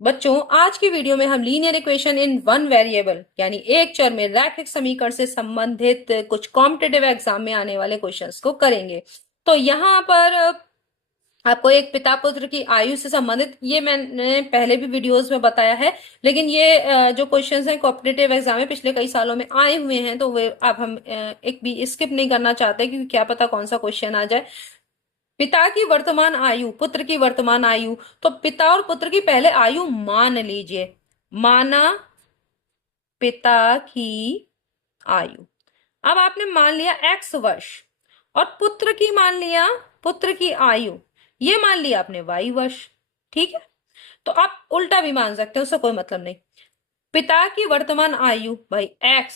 बच्चों, आज की वीडियो में हम linear equation in one variable यानी एक चर में रैखिक समीकरण से संबंधित कुछ कॉम्पिटिटिव एग्जाम में आने वाले क्वेश्चंस को करेंगे। तो यहाँ पर आपको एक पिता पुत्र की आयु से संबंधित, ये मैंने पहले भी वीडियोस में बताया है, लेकिन ये जो क्वेश्चंस हैं कॉम्पिटिटिव एग्जाम में पिछले कई सालों में आए हुए हैं, तो वे अब हम एक भी स्किप नहीं करना चाहते, क्योंकि क्या पता कौन सा क्वेश्चन आ जाए। पिता की वर्तमान आयु, पुत्र की वर्तमान आयु। तो पिता और पुत्र की पहले आयु मान लीजिए। माना पिता की आयु। अब आपने मान लिया x वर्ष, और पुत्र की मान लिया, पुत्र की आयु ये मान लिया आपने y वर्ष। ठीक है, तो आप उल्टा भी मान सकते हो, उससे कोई मतलब नहीं। पिता की वर्तमान आयु भाई x,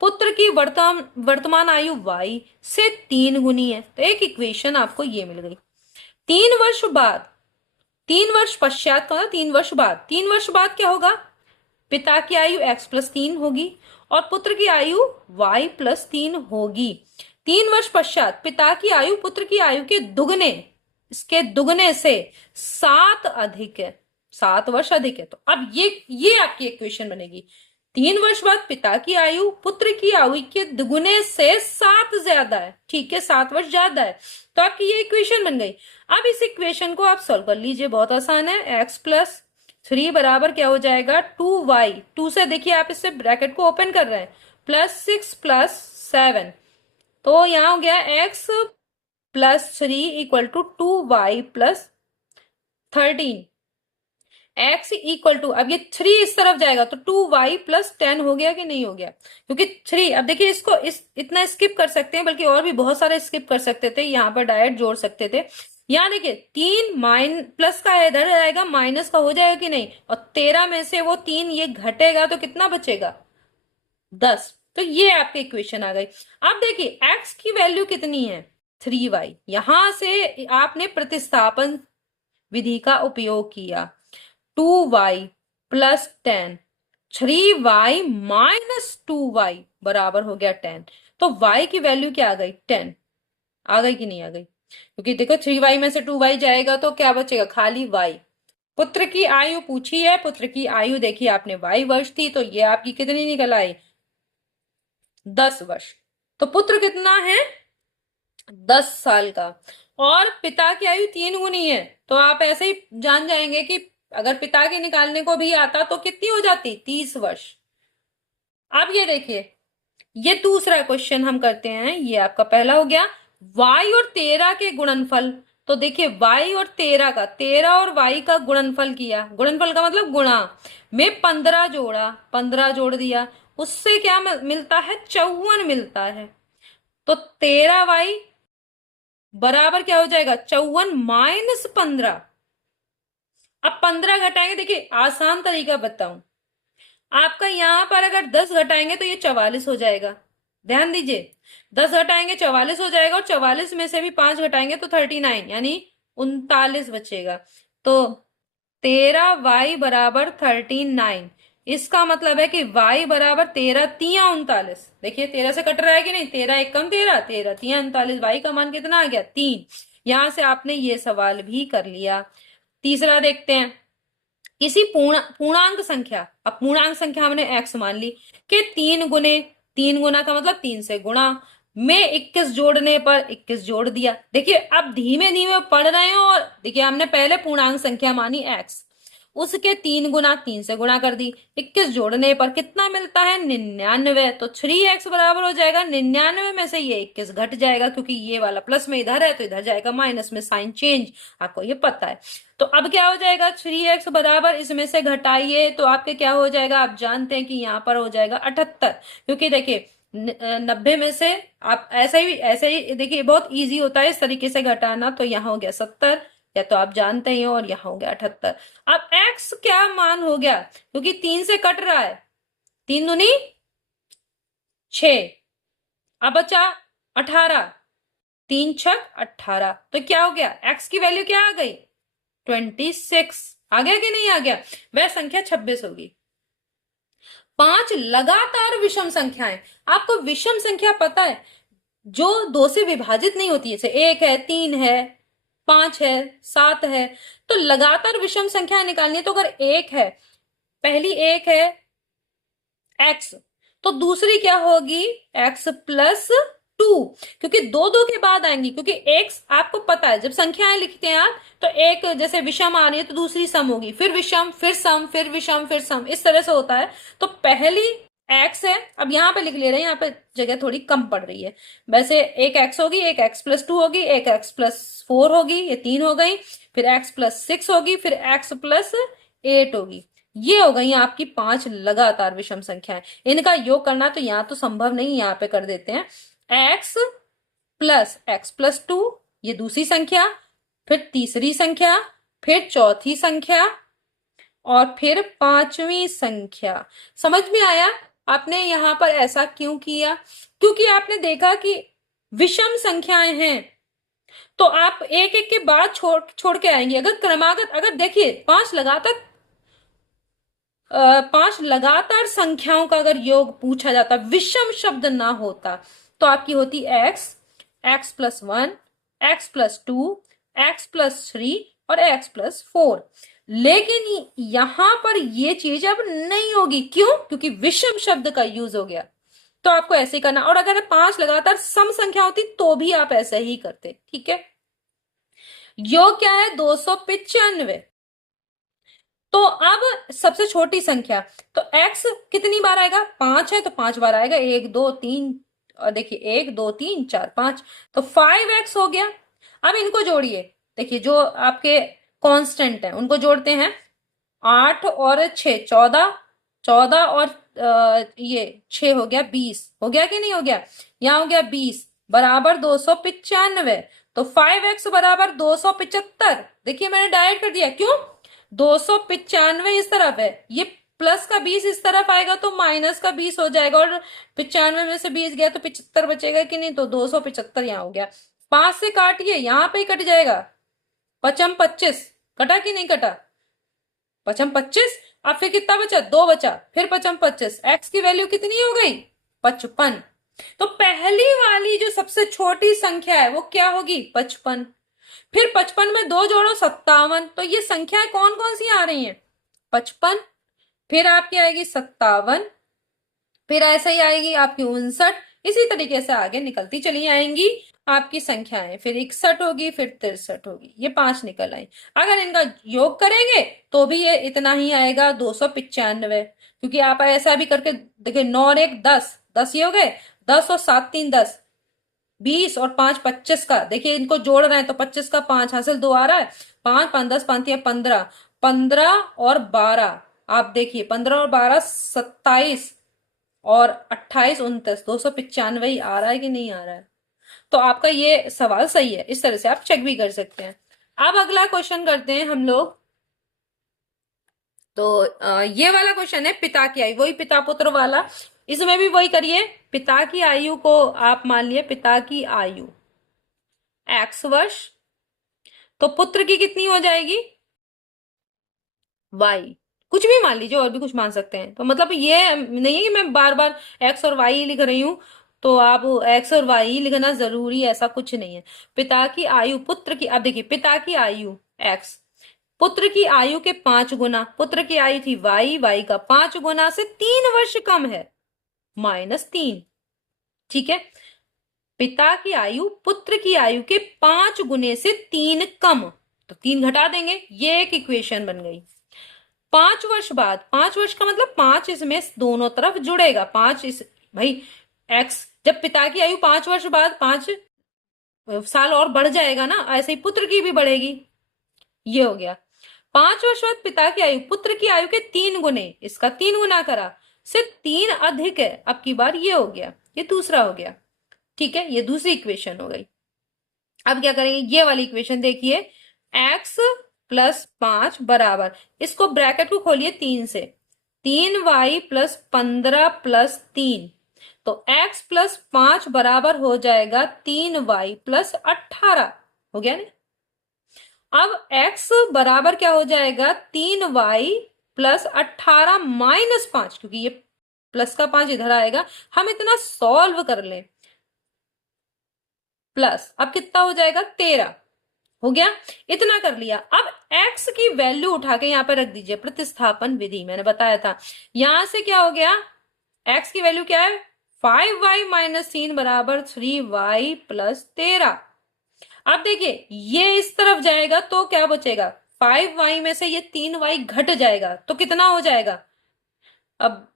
पुत्र की वर्तमान आयु y से 3 गुनी है, तो एक इक्वेशन आपको ये मिल गई। 3 वर्ष बाद, 3 वर्ष पश्चात, 3 वर्ष बाद क्या होगा? पिता की आयु x+3 होगी और पुत्र की आयु y+3 होगी। 3 वर्ष पश्चात पिता की आयु पुत्र की आयु के दुगने, इसके दुगने से 7 अधिक है, 7 वर्ष अधिक है। तो अब ये आपकी इक्वेशन बनेगी। 3 वर्ष बाद पिता की आयु पुत्र की आयु के दुगने से 7 ज्यादा है। ठीक है, 7 वर्ष ज्यादा है, तो आपकी ये इक्वेशन बन गई। अब इस इक्वेशन को आप सॉल्व कर लीजिए, बहुत आसान है। x+3 बराबर क्या हो जाएगा? 2y। 2 से देखिए आप इससे ब्रैकेट को ओपन कर रहे हैं, +6+7, तो यहां हो गया x+3 equal to 2y+13। x equal to, अब ये 3 इस तरफ जाएगा तो 2y+10 हो गया कि नहीं हो गया? क्योंकि 3, अब देखिए इसको इतना स्किप कर सकते हैं, बल्कि और भी बहुत सारे स्किप कर सकते थे, यहाँ पर डायरेक्ट जोड़ सकते थे। यहाँ देखिए 3 प्लस का इधर आएगा, माइनस का हो जाएगा कि नहीं, और 13 में से वो 3 ये घटेगा तो कितना बचेगा? 10। तो ये आपकी इक्वेशन आ गई। अब देखिए x की वैल्यू कितनी है? 3y। यहां से आपने प्रतिस्थापन विधि का उपयोग किया। 2y+10, 3y-2y बराबर हो गया 10। तो y की वैल्यू क्या आ गई? 10। आ गई कि नहीं आ गई? क्योंकि देखो 3y में से 2y जाएगा तो क्या बचेगा? खाली y। पुत्र की आयु पूछी है, पुत्र की आयु देखिए आपने y वर्ष थी, तो ये आपकी कितनी निकल आई? 10 वर्ष। तो पुत्र कितना है? 10 साल का। और पिता की आयु 3 गुनी है, तो आप ऐसे ही जान जाएंगे कि अगर पिता के निकालने को भी आता तो कितनी हो जाती? 30 वर्ष। अब ये देखिए, ये दूसरा क्वेश्चन हम करते हैं। ये आपका पहला हो गया। y और 13 के गुणनफल। तो देखिए y और 13 का, 13 और y का गुणनफल किया। गुणनफल का मतलब गुणा में 15 जोड़ा, 15 जोड़ दिया, उससे क्या मिलता है? 54 मिलता है। तो 13y बराबर क्या हो जाएगा? 54-15। अब 15 घटाएंगे, देखिए आसान तरीका बताऊं आपका। यहां पर अगर 10 घटाएंगे तो ये 44 हो जाएगा। ध्यान दीजिए, 10 घटाएंगे 44 हो जाएगा, और 44 में से भी 5 घटाएंगे तो 39 यानी 39 बचेगा। तो 13y बराबर 39। इसका मतलब है कि y बराबर 13 तिया 39। देखिए 13 से कट रहा है कि नहीं? 13 एक कम 13, 13 तिया 39। y का मान कितना आ गया? 3। यहां से आपने ये सवाल भी कर लिया। तीसरा देखते हैं। किसी पूर्णांक संख्या, अब पूर्णांक संख्या हमने x मान ली कि 3 गुने, 3 गुना का मतलब 3 से गुणा में 21 जोड़ने पर 21 जोड़ दिया। देखिए अब धीमे धीमे पढ़ रहे हैं, और देखिए हमने पहले पूर्णांक संख्या मानी x, उसके 3 गुना, 3 से गुणा कर दी, 21 जोड़ने पर कितना मिलता है? 99। तो 3x बराबर हो जाएगा 99 में से ये 21 घट जाएगा, क्योंकि ये वाला प्लस में इधर है तो इधर जाएगा माइनस में, साइन चेंज, आपको ये पता है। तो अब क्या हो जाएगा? 3x बराबर, इसमें से घटाइए तो आपके क्या हो जाएगा? आप जानते हैं कि यहाँ पर हो जाएगा 78, क्योंकि देखिए 90 में से आप ऐसे ही देखिए, बहुत इजी होता है इस तरीके से घटाना। तो यहाँ हो गया 70, या तो आप जानते ही हो, और यहाँ हो गया 78। अब x क्या मान हो गया? क्योंकि 3 से कट रहा है, 3 दूनी 6, अब बचा 18, 3 छक 18। तो क्या हो गया? x की वैल्यू क्या आ गई? 26। आ गया कि नहीं आ गया? वह संख्या 26 होगी। 5 लगातार विषम संख्याएं। आपको विषम संख्या पता है, जो 2 से विभाजित नहीं होती है, जैसे 1 है, 3 है, 5 है, 7 है। तो लगातार विषम संख्या निकालनी है, तो अगर एक है, पहली एक है x, तो दूसरी क्या होगी x+2, क्योंकि दो दो के बाद आएंगी, क्योंकि x आपको पता है जब संख्याएं लिखते हैं आप तो एक जैसे विषम आ रही है तो दूसरी सम होगी, फिर विषम, फिर सम, फिर विषम, फिर सम, इस तरह से होता है। तो पहली x है, अब यहाँ पे लिख ले रहे हैं, यहाँ पे जगह थोड़ी कम पड़ रही है। वैसे एक x होगी, एक x+2 होगी, एक x+4 होगी, ये 3 हो गई, फिर x+6 होगी, फिर x+8 होगी। ये हो गई आपकी 5 लगातार विषम संख्याएं। इनका योग करना तो यहाँ तो संभव नहीं, यहाँ पे कर देते हैं x+x+2, ये दूसरी संख्या, फिर तीसरी संख्या, फिर चौथी संख्या, और फिर पांचवी संख्या। समझ में आया आपने यहाँ पर ऐसा क्यों किया? क्योंकि आपने देखा कि विषम संख्याएं हैं तो आप एक एक के बाद छोड़ छोड़ के आएंगे। अगर क्रमागत, अगर देखिए पांच लगातार संख्याओं का अगर योग पूछा जाता, विषम शब्द ना होता, तो आपकी होती x+1, x+2, x+3 और x+4। लेकिन यहां पर ये चीज अब नहीं होगी। क्यों? क्योंकि विषम शब्द का यूज हो गया। तो आपको ऐसे ही करना, और अगर 5 लगातार सम संख्या होती तो भी आप ऐसे ही करते। ठीक है, योग क्या है? 295। तो अब सबसे छोटी संख्या, तो x कितनी बार आएगा? 5 है तो 5 बार आएगा, 1 2 3, और देखिए 1 2 3 4 5, तो 5x हो गया। अब इनको जोड़िए, देखिए जो आपके कांस्टेंट है उनको जोड़ते हैं, 8 और 6 14, 14 और ये 6 हो गया 20, हो गया कि नहीं हो गया? यहाँ हो गया 20 बराबर 295। तो 5x बराबर 275। देखिए मैंने डायरेक्ट कर दिया, क्यों? 295 इस तरफ है, ये प्लस का 20 इस तरफ आएगा तो माइनस का 20 हो जाएगा, और 95 में से 20 गया तो 75 बचेगा कि नहीं? तो 275 यहाँ हो गया। 5 से काटिए, यहाँ पे ही कट जाएगा, पचम 25, कटा कि नहीं कटा? पचम 25। अब फिर कितना बचा? 2 बचा, फिर पचम 25, एक्स की वैल्यू कितनी हो गई? 55। तो पहली वाली जो सबसे छोटी संख्या है वो क्या होगी? 55। फिर 55 में 2 जोड़ो 57। तो ये संख्याएं कौन कौन सी आ रही हैं? 55, फिर आपकी आएगी 57, फिर ऐसे ही आएगी आपकी 59, इसी तरीके से आगे निकलती चली आएंगी आपकी संख्याएं। फिर 61 होगी, फिर 63 होगी, ये 5 निकल आई। अगर इनका योग करेंगे तो भी ये इतना ही आएगा, 295। क्योंकि आप ऐसा भी करके देखिए, 9 और 1 10, 10 ये हो गए, 10 और 7 3 10, 20 और 5 25 का, देखिए इनको जोड़ रहे हैं तो 25 का 5 हासिल 2 आ रहा है, 5 5 10 5 15, 15 और 12, आप देखिए 15 और 12 27, और 28 29, 295 ही आ रहा है कि नहीं आ रहा है? तो आपका ये सवाल सही है, इस तरह से आप चेक भी कर सकते हैं। अब अगला क्वेश्चन करते हैं हम लोग। तो ये वाला क्वेश्चन है पिता की आयु, वही पिता पुत्र वाला, इसमें भी वही करिए। पिता की आयु को आप मान लिए, पिता की आयु x वर्ष, तो पुत्र की कितनी हो जाएगी? y, कुछ भी मान लीजिए, और भी कुछ मान सकते हैं। तो मतलब ये नहीं है कि मैं बार बार x और y लिख रही हूं, तो आप x और y लिखना जरूरी है, ऐसा कुछ नहीं है। पिता की आयु, पुत्र की, अब देखिए पिता की आयु x, पुत्र की आयु के 5 गुना, पुत्र की आयु थी y का 5 गुना से 3 वर्ष कम है, -3। ठीक है, पिता की आयु पुत्र की आयु के 5 गुने से 3 कम, तो 3 घटा देंगे, ये एक इक्वेशन बन गई। 5 वर्ष बाद, 5 वर्ष का मतलब 5 इसमें दोनों तरफ जुड़ेगा, 5 इस भाई x, जब पिता की आयु 5 वर्ष बाद 5 साल और बढ़ जाएगा ना, ऐसे ही पुत्र की भी बढ़ेगी। ये हो गया 5 वर्ष बाद पिता की आयु पुत्र की आयु के 3 गुने, इसका 3 गुना करा, सिर्फ 3 अधिक है। अब की बार ये हो गया, ये दूसरा हो गया। ठीक है, ये दूसरी इक्वेशन हो गई। अब क्या करेंगे? ये वाली इक्वेशन देखिए, x+5 बराबर, इसको ब्रैकेट को खोलिए 3 से, 3y+15+3, तो x+5 बराबर हो जाएगा 3y+18, हो गया ना? अब x बराबर क्या हो जाएगा? 3y+18 -5, क्योंकि ये प्लस का 5 इधर आएगा, हम इतना सॉल्व कर लें। प्लस अब कितना हो जाएगा? 13, हो गया, इतना कर लिया। अब x की वैल्यू उठा के यहाँ पे रख दीजिए, प्रतिस्थापन विधि मैंने बताया था। यहां से क्या हो गया, x की वैल्यू क्या है, 5y माइनस 3 बराबर 3y प्लस 13। अब देखिए ये इस तरफ जाएगा तो क्या बचेगा, 5y में से ये 3y घट जाएगा तो कितना हो जाएगा। अब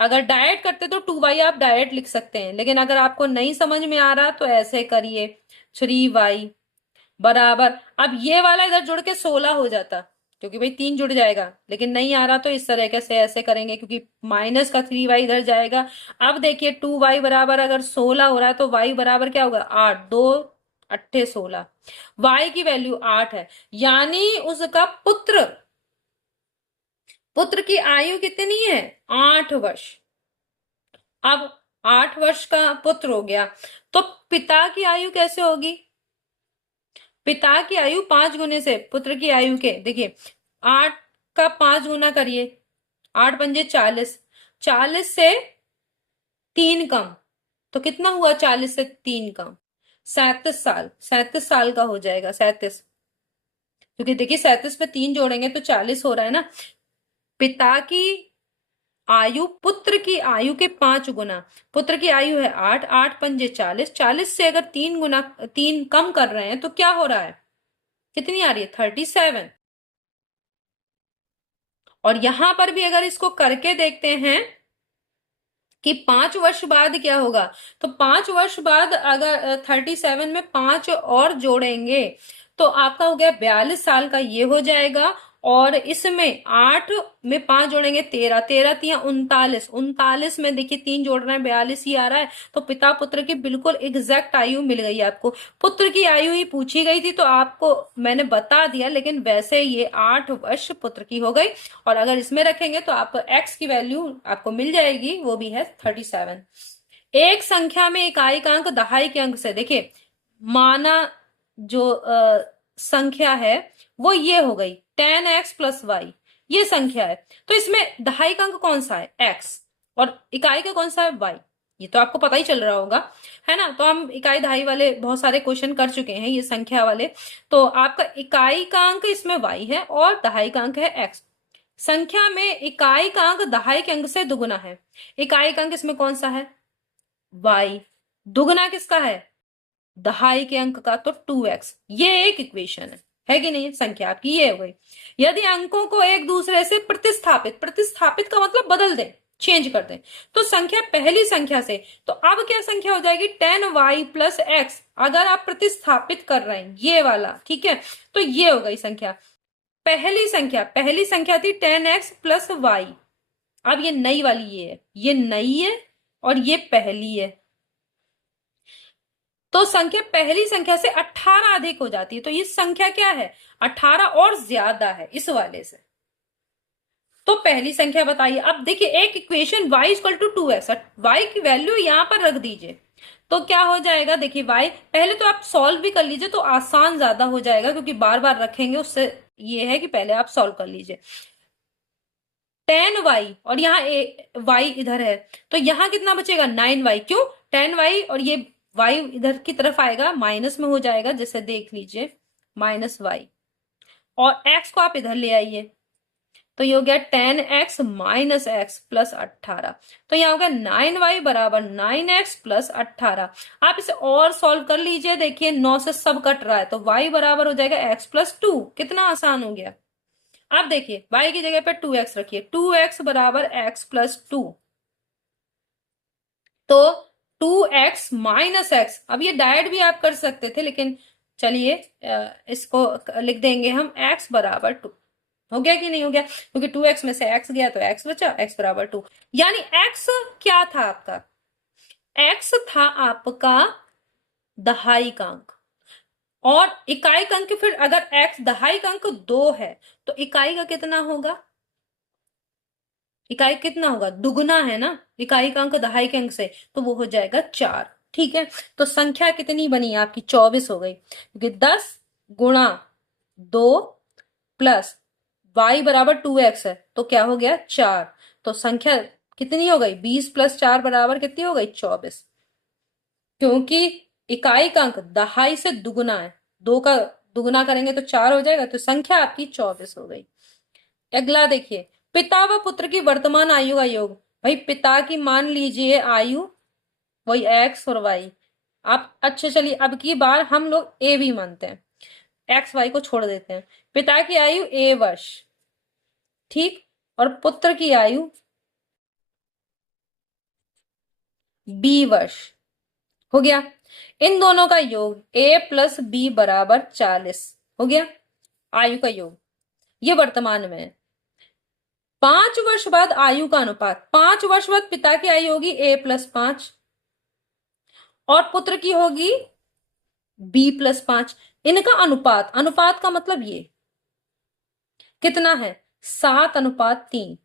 अगर डायरेक्ट करते तो 2y आप डायरेक्ट लिख सकते हैं, लेकिन अगर आपको नहीं समझ में आ रहा तो ऐसे करिए, 3y बराबर, अब ये वाला इधर जुड़ के 16 हो जाता, क्योंकि भाई 3 जुड़ जाएगा, लेकिन नहीं आ रहा तो इस तरह से ऐसे करेंगे, क्योंकि माइनस का 3y इधर जाएगा। अब देखिए 2y बराबर अगर 16 हो रहा है तो y बराबर क्या होगा, 8, 2 अट्ठे 16, y की वैल्यू 8 है, यानी उसका पुत्र, पुत्र की आयु कितनी है, 8 वर्ष। अब 8 वर्ष का पुत्र हो गया, तो पिता की आयु कैसे होगी, पिता की आयु 5 गुने से पुत्र की आयु के, देखिए 8 का 5 गुना करिए, 8 पंजे 40, 40 से 3 कम, तो कितना हुआ 40 से 3 कम, 37 साल, 37 साल का हो जाएगा, 37, क्योंकि देखिए 37 में 3 जोड़ेंगे तो 40 हो रहा है ना। पिता की आयु पुत्र की आयु के 5 गुना, पुत्र की आयु है 8, 8 पंजे 40, 40 से अगर 3 गुना 3 कम कर रहे हैं तो क्या हो रहा है, कितनी आ रही है, 37। और यहां पर भी अगर इसको करके देखते हैं कि 5 वर्ष बाद क्या होगा, तो 5 वर्ष बाद अगर 37 में 5 और जोड़ेंगे तो आपका हो गया 42 साल का, ये हो जाएगा। और इसमें 8 में 5 जोड़ेंगे 13, 13 तिया 39, 39 में देखिए 3 जोड़ रहे हैं 42 ही आ रहा है, तो पिता पुत्र की बिल्कुल एग्जैक्ट आयु मिल गई आपको। पुत्र की आयु ही पूछी गई थी तो आपको मैंने बता दिया, लेकिन वैसे ये 8 वर्ष पुत्र की हो गई। और अगर इसमें रखेंगे तो आपको x की वैल्यू आपको मिल जाएगी, वो भी है 37। एक संख्या में इकाई का अंक दहाई के अंक से, देखिए माना जो संख्या है वो ये हो गई 10x प्लस वाई, ये संख्या है, तो इसमें दहाई का अंक कौन सा है, x, और इकाई का कौन सा है, y, ये तो आपको पता ही चल रहा होगा, है ना। तो हम इकाई दहाई वाले बहुत सारे क्वेश्चन कर चुके हैं, ये संख्या वाले। तो आपका इकाई का अंक इसमें y है और दहाई का अंक है x। संख्या में इकाई का अंक दहाई के अंक से दुगुना है, इकाई का अंक इसमें कौन सा है, y, दुगुना किसका है, दहाई के अंक का, तो 2x। ये एक इक्वेशन है कि नहीं, संख्या आपकी ये हो गई। यदि अंकों को एक दूसरे से प्रतिस्थापित, प्रतिस्थापित का मतलब बदल दें, चेंज कर दें, तो संख्या पहली संख्या से, तो अब क्या संख्या हो जाएगी 10y प्लस एक्स, अगर आप प्रतिस्थापित कर रहे हैं ये वाला, ठीक है, तो ये हो गई संख्या। पहली संख्या थी 10x प्लस वाई, अब ये नई वाली ये है, ये नई है और ये पहली है, तो संख्या पहली संख्या से 18 अधिक हो जाती है, तो ये संख्या क्या है, 18 और ज्यादा है इस वाले से। तो पहली संख्या बताइए। अब देखिए एक equation y equal to 2x, y की वैल्यू यहां पर रख दीजिए, तो क्या हो जाएगा, देखिए y पहले तो आप सॉल्व भी कर लीजिए तो आसान ज्यादा हो जाएगा, क्योंकि बार बार रखेंगे उससे ये है कि पहले आप सॉल्व कर लीजिए। 10y और यहाँ y इधर है, तो यहाँ कितना बचेगा 9y, क्यों 10y और ये y इधर की तरफ आएगा, माइनस में हो जाएगा, जैसे देख लीजिए -y, और x को आप इधर ले आइए, तो ये हो गया 10x माइनस एक्स प्लस 18, तो यहाँ हो गया 9y बराबर 9x प्लस 18। आप इसे और सॉल्व कर लीजिए, देखिए 9 से सब कट रहा है, तो y बराबर हो जाएगा x प्लस 2, कितना आसान हो गया। अब देखिए y की जगह पे 2x रखिए, 2x बराबर x प्लस 2, तो 2x माइनस एक्स, अब ये डायरेक्ट भी आप कर सकते थे, लेकिन चलिए इसको लिख देंगे हम x बराबर 2। हो गया कि नहीं हो गया, क्योंकि 2x में से x गया तो x बचा, x बराबर 2, यानी x क्या था आपका, x था आपका दहाई का अंक, और इकाई का अंक फिर अगर x दहाई का अंक 2 है तो इकाई का कितना होगा, इकाई कितना होगा, दुगुना है ना, इकाई का अंक दहाई के अंक से, तो वो हो जाएगा 4। ठीक है, तो संख्या कितनी बनी आपकी 24 हो गई, क्योंकि 10 गुणा 2 प्लस y बराबर 2x है, तो क्या हो गया 4, तो संख्या कितनी हो गई 20 प्लस 4 बराबर कितनी हो गई 24, क्योंकि इकाई का अंक दहाई से दुगुना है, 2 का दुगुना करेंगे तो 4 हो जाएगा, तो संख्या आपकी 24 हो गई। अगला देखिए, पिता व पुत्र की वर्तमान आयु का योग। भाई पिता की मान लीजिए आयु, वही एक्स और वाई। आप अच्छा चलिए, अब की बार हम लोग ए भी मानते हैं, एक्स वाई को छोड़ देते हैं। पिता की आयु ए वर्ष, ठीक, और पुत्र की आयु बी वर्ष, हो गया। इन दोनों का योग ए प्लस बी बराबर 40 हो गया, आयु का योग। ये वर्तमान में है। 5 वर्ष बाद आयु का अनुपात, 5 वर्ष बाद पिता की आयु होगी ए प्लस 5 और पुत्र की होगी बी प्लस 5। इनका अनुपात, अनुपात का मतलब ये कितना है, 7:3।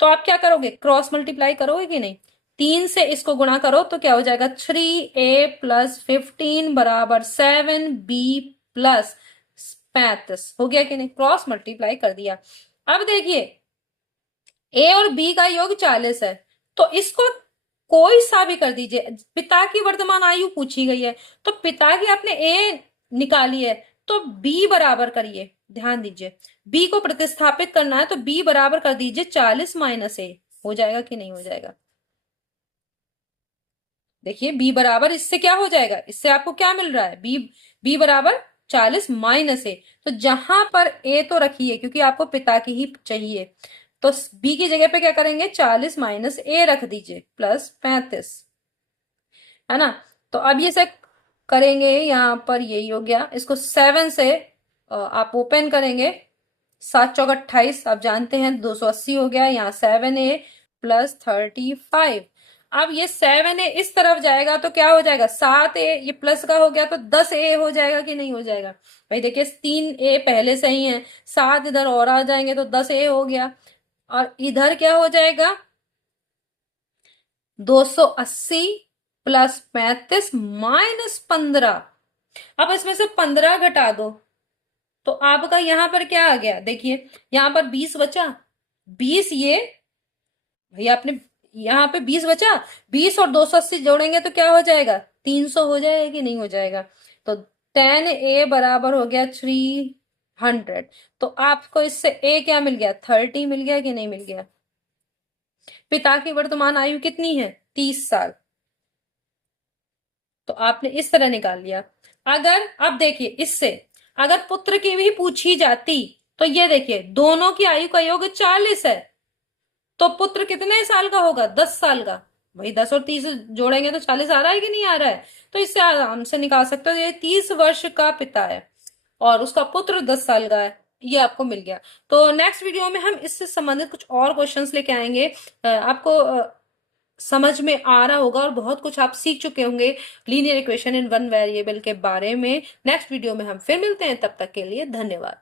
तो आप क्या करोगे, क्रॉस मल्टीप्लाई करोगे कि नहीं, 3 से इसको गुणा करो तो क्या हो जाएगा, 3a प्लस 15 बराबर 7b प्लस 35, हो गया कि नहीं, क्रॉस मल्टीप्लाई कर दिया। अब देखिए ए और बी का योग 40 है, तो इसको कोई सा भी कर दीजिए। पिता की वर्तमान आयु पूछी गई है, तो पिता की आपने ए निकाली है, तो बी बराबर करिए, ध्यान दीजिए, बी को प्रतिस्थापित करना है, तो बी बराबर कर दीजिए 40 माइनस ए, हो जाएगा कि नहीं हो जाएगा। देखिए बी बराबर इससे क्या हो जाएगा, इससे आपको क्या मिल रहा है, बी बराबर 40 माइनस ए। तो जहां पर ए तो रखिए क्योंकि आपको पिता की ही चाहिए, तो बी की जगह पे क्या करेंगे, 40 माइनस ए रख दीजिए प्लस 35, है ना। तो अब ये से करेंगे, यहां पर यही हो गया, इसको 7 से आप ओपन करेंगे, 7 × 4 = 28, आप जानते हैं 280 हो गया, यहाँ 7a प्लस 35। अब ये 7a इस तरफ जाएगा तो क्या हो जाएगा, 7a, ये प्लस का हो गया तो 10a हो जाएगा कि नहीं हो जाएगा। भाई देखिए 3a पहले से ही है, 7 इधर और आ जाएंगे तो 10a हो गया, और इधर क्या हो जाएगा, 280 प्लस 35 माइनस 15। अब इसमें से 15 घटा दो तो आपका यहां पर क्या आ गया, देखिए यहां पर 20 बचा, 20 ये भैया आपने यहाँ पे 20 बचा, 20 और 280 जोड़ेंगे तो क्या हो जाएगा, 300 हो जाएगा कि नहीं हो जाएगा। तो 10a बराबर हो गया 300। तो आपको इससे a क्या मिल गया, 30 मिल गया कि नहीं मिल गया। पिता की वर्तमान आयु कितनी है, 30 साल। तो आपने इस तरह निकाल लिया। अगर अब देखिए इससे अगर पुत्र की भी पूछी जाती तो ये देखिए दोनों की आयु का योग 40 है, तो पुत्र कितने साल का होगा, 10 साल का। वही 10 और 30 जोड़ेंगे तो 40 आ रहा है कि नहीं आ रहा है। तो इससे आराम से निकाल सकते हो, ये 30 वर्ष का पिता है और उसका पुत्र 10 साल का है, ये आपको मिल गया। तो नेक्स्ट वीडियो में हम इससे संबंधित कुछ और क्वेश्चंस लेके आएंगे। आपको समझ में आ रहा होगा और बहुत कुछ आप सीख चुके होंगे linear equation in one variable के बारे में। नेक्स्ट वीडियो में हम फिर मिलते हैं, तब तक के लिए धन्यवाद।